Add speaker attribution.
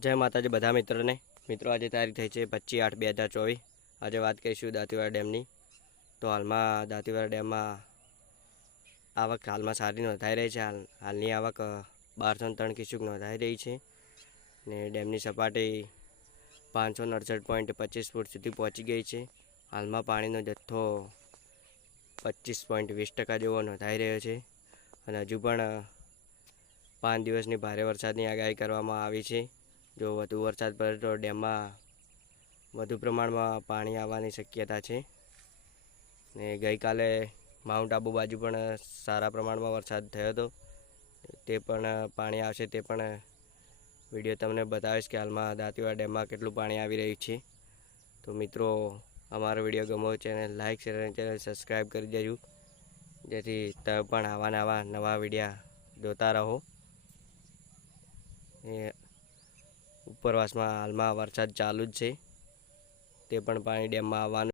Speaker 1: જય માતાજી બધા મિત્રોને. મિત્રો, આજે તારીખ થઈ છે પચીસ આઠ બે હજાર ચોવીસ. આજે વાત કરીશું દાંતીવાડા ડેમની. તો હાલમાં દાંતીવાડા ડેમમાં આવક હાલમાં સારી નોંધાઈ રહી છે. હાલ, હાલની આવક બારસો ત્રણ ક્યુસેક નોંધાઈ રહી છે. ને ડેમની સપાટી પાંચસો અડસઠ પોઈન્ટ પચીસ ફૂટ સુધી પહોંચી ગઈ છે. હાલમાં પાણીનો જથ્થો પચીસ પોઈન્ટ વીસ ટકા જેવો નોંધાઈ રહ્યો છે. અને હજુ પણ પાંચ દિવસની ભારે વરસાદની આગાહી કરવામાં આવી છે. જો વધુ વરસાદ પડે તો ડેમમાં વધુ પ્રમાણમાં પાણી આવવાની શક્યતા છે. ને ગઈકાલે માઉન્ટ આબુ બાજુ પણ સારા પ્રમાણમાં વરસાદ થયો હતો. તે પણ પાણી આવશે તે પણ વીડિયો તમને બતાવીશ કે હાલમાં દાંતીવાડા ડેમમાં કેટલું પાણી આવી રહ્યું છે. તો મિત્રો, અમારો વીડિયો ગમો ચેનલ લાઇક શેર અને ચેનલ સબસ્ક્રાઈબ કરી દેજો. જેથી તમે પણ આવા નવા નવા વિડીયા જોતા રહો. એ ઉપરવાસમાં હાલમાં વરસાદ ચાલુ જ છે. તે પણ પાણી ડેમમાં આવવાનું